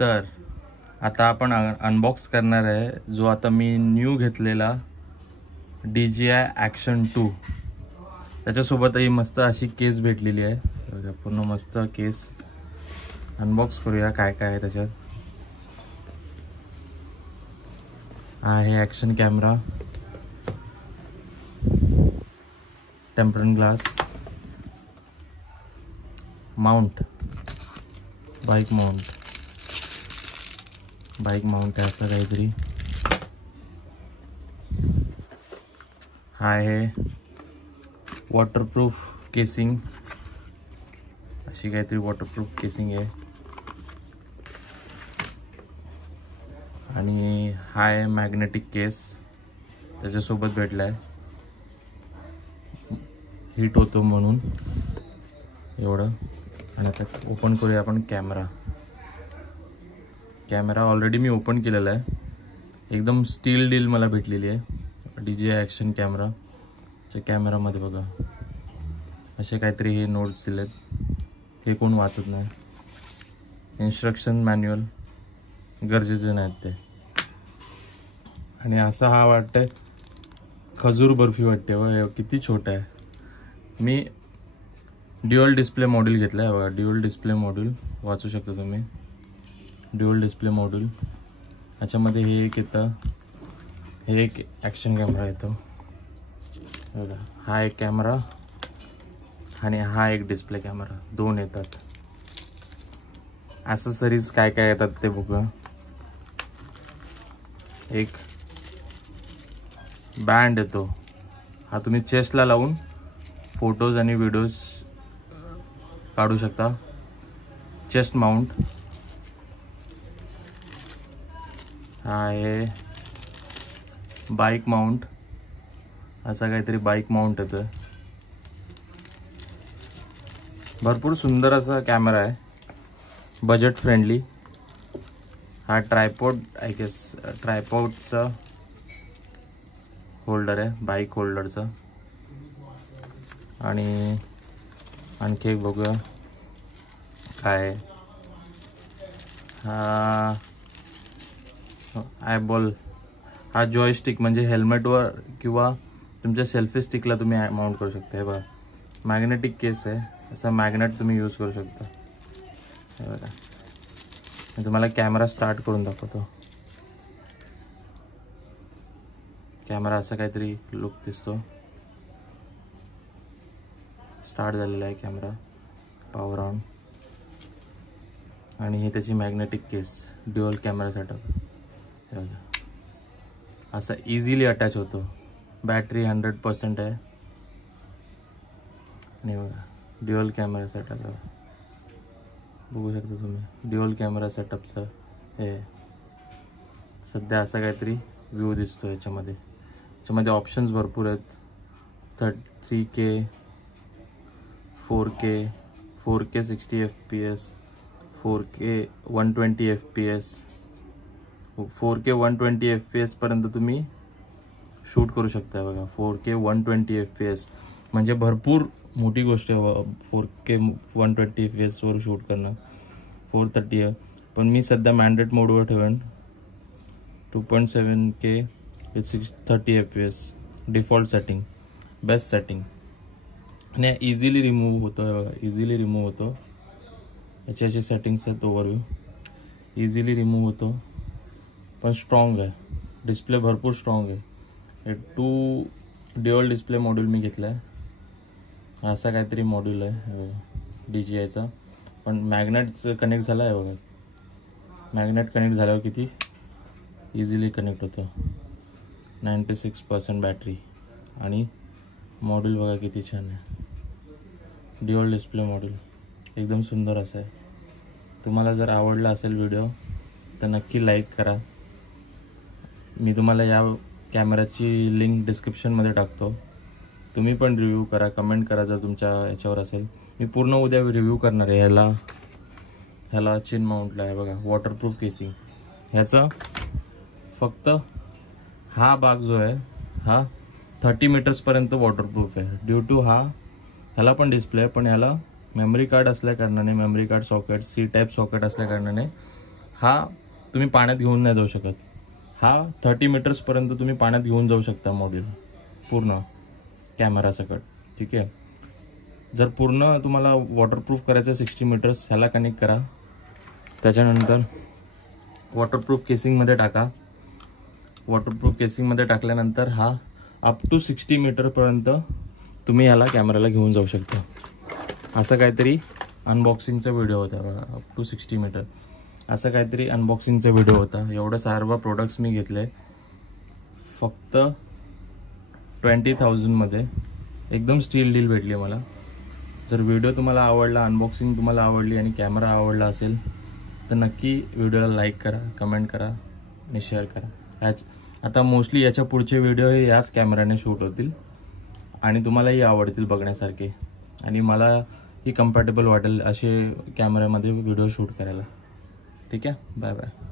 तर आता आपण अनबॉक्स करणार आहे जो आता मी न्यू घेतलेला DJI Action 2. त्याच्यासोबतही मस्त अशी केस भेटलेली आहे, पूर्ण मस्त केस. अनबॉक्स करूया काय काय आहे त्याच्यात. आहे action camera, tempered glass, mount, bike mount आहे असं काहीतरी. हा आहे वॉटरप्रूफ केसिंग, अशी काहीतरी वॉटरप्रूफ केसिंग आहे. आणि हा आहे मॅग्नेटिक केस, त्याच्यासोबत भेटलाय, हीट होतो म्हणून एवढं. आणि आता ओपन करूया आपण कॅमेरा ऑलरेडी मी ओपन केलेला आहे. एकदम स्टील डील मला भेटलेली आहे DJI ॲक्शन कॅमेराच्या. कॅमेरामध्ये बघा असे काहीतरी हे नोट्स दिलेत, हे कोण वाचत नाही. इन्स्ट्रक्शन मॅन्युअल गरजेचे नाहीत ते. आणि असा हा वाटतंय खजूर बर्फी वाटते व किती छोटा आहे. मी ड्युअल डिस्प्ले मॉड्यूल घेतला आहे बघा, ड्युअल डिस्प्ले मॉड्यूल वाचू शकता तुम्ही. ड्युअल डिस्प्ले मॉड्यूल ह्याच्यामध्ये हे एक येतं, हे एक ॲक्शन कॅमेरा येतो बघा. हा एक कॅमेरा आणि हा एक डिस्प्ले कॅमेरा, दोन येतात. ॲसेसरीज काय काय येतात ते बघा. एक बँड येतो, हा तुम्ही चेस्टला लावून फोटोज आणि व्हिडिओज काढू शकता. Chest mount. हा आहे बाईक माउंट, असा काहीतरी बाईक माउंट येतं. भरपूर सुंदर असा कॅमेरा आहे, बजेट फ्रेंडली. हा ट्रायपॉड आय गेस, ट्रायपॉडचा होल्डर आहे, बाईक होल्डरचा. आणि आणखी एक बघूया काय. हा आयबॉल, हा जॉयस्टिक म्हणजे हेल्मेटवर किंवा तुमच्या सेल्फी स्टिकला तुम्ही माउंट करू शकता. हे बघा मॅग्नेटिक केस आहे, असा मॅग्नेट तुम्ही यूज करू शकता. हे बघा मी तुम्हाला कॅमेरा स्टार्ट करून दाखवतो. कॅमेरा असा काहीतरी लुक दिसतो. स्टार्ट झालेला आहे कॅमेरा, पॉवर ऑन. आणि हे त्याची मॅग्नेटिक केस, ड्युअल कॅमेरा सेटअप. हे बघा असा इझिली अटॅच होतो. बॅटरी 100% आहे. आणि बघा ड्युअल कॅमेरा सेटअप बघू शकता तुम्ही. ड्युअल कॅमेरा सेटअपचं हे सध्या असा काहीतरी व्ह्यू दिसतो याच्यामध्ये. याच्यामध्ये ऑप्शन्स भरपूर आहेत. 3K, 4K 60 FPS, 4K 120 FPS, 4K 120 FPS पर्यंत तुम्ही शूट करू शकता. बघा 4K 120 FPS म्हणजे भरपूर मोठी गोष्ट आहे 4K 120 FPS वर शूट करणं. 430 आहे, पण मी सध्या मॅन्डेट मोडवर ठेवेन. 2.7K with 30 FPS default setting, best setting. आणि इझिली रिमूव्ह होतो. हे बघा इझिली रिमूव्ह होतो. याचे असे सेटिंग्स आहेत ओव्हरव्ह्यू. इझिली रिमूव्ह होतो, पण स्ट्रॉंग आहे. डिस्प्ले भरपूर स्ट्रॉंग आहे. हे 2 ड्युअल डिस्प्ले मॉड्यूल मी घेतला आहे. असा काहीतरी मॉड्यूल आहे DJIचा, पण मॅग्नेटचं कनेक्ट झाला आहे बघा. मॅग्नेट कनेक्ट झाल्यावर किती इझिली कनेक्ट होतं. 96% बॅटरी. आणि मॉड्यूल बघा किती छान आहे. ड्युअल डिस्प्ले मॉड्यूल एकदम सुंदर असं आहे. तुम्हाला जर आवडला असेल व्हिडिओ तर नक्की लाईक करा. मी तुम्हाला या कॅमेराची लिंक डिस्क्रिप्शनमध्ये टाकतो. तुम्ही पण रिव्ह्यू करा, कमेंट करा जर तुमच्या याच्यावर असेल. मी पूर्ण उद्या रिव्ह्यू करणार आहे. ह्याला चिन माउंटला आहे बघा, वॉटरप्रूफ केसिंग. ह्याचा फक्त हा भाग जो आहे हा 30 मीटर्सपर्यंत वॉटरप्रूफ आहे. ड्यू टू ह्याला पण डिस्प्ले आहे, पण ह्याला मेमरी कार्ड असल्या कारणाने, memory card socket C type socket असल्या कारणाने हा तुम्ही पाण्यात घेऊन नाही जाऊ शकत. हा 30 मीटर्सपर्यंत तुम्ही पाण्यात घेऊन जाऊ शकता मॉड्यूल पूर्ण कॅमेरासकट. ठीक आहे. जर पूर्ण तुम्हाला वॉटरप्रूफ करायचं 60 मीटर्स, ह्याला कनेक्ट करा. त्याच्यानंतर वॉटरप्रूफ केसिंगमध्ये टाका. वॉटरप्रूफ केसिंगमध्ये टाकल्यानंतर हा अप टू 60 मीटरपर्यंत तुम्ही याला कॅमेराला घेऊन जाऊ शकता. असं काहीतरी अनबॉक्सिंगचा व्हिडिओ होता बघा. अप टू 60 मीटर असं काहीतरी अनबॉक्सिंगचा व्हिडिओ होता. एवढं सर्व प्रोडक्ट्स मी घेतले फक्त 20,000 मध्ये. एकदम स्टील डील भेटली मला. जर व्हिडिओ तुम्हाला आवडला, अनबॉक्सिंग तुम्हाला आवडली आणि कॅमेरा आवडला असेल तर नक्की व्हिडिओला लाईक करा, कमेंट करा आणि शेअर करा. आता मोस्टली याच्या पुढचे व्हिडिओ हे याच कॅमेऱ्याने शूट होतील आणि तुम्हालाही आवडतील बघण्यासारखे आणि मला ही कम्फर्टेबल वाटेल असे कॅमेऱ्यामध्ये व्हिडिओ शूट करायला. ठीक आहे. Bye bye.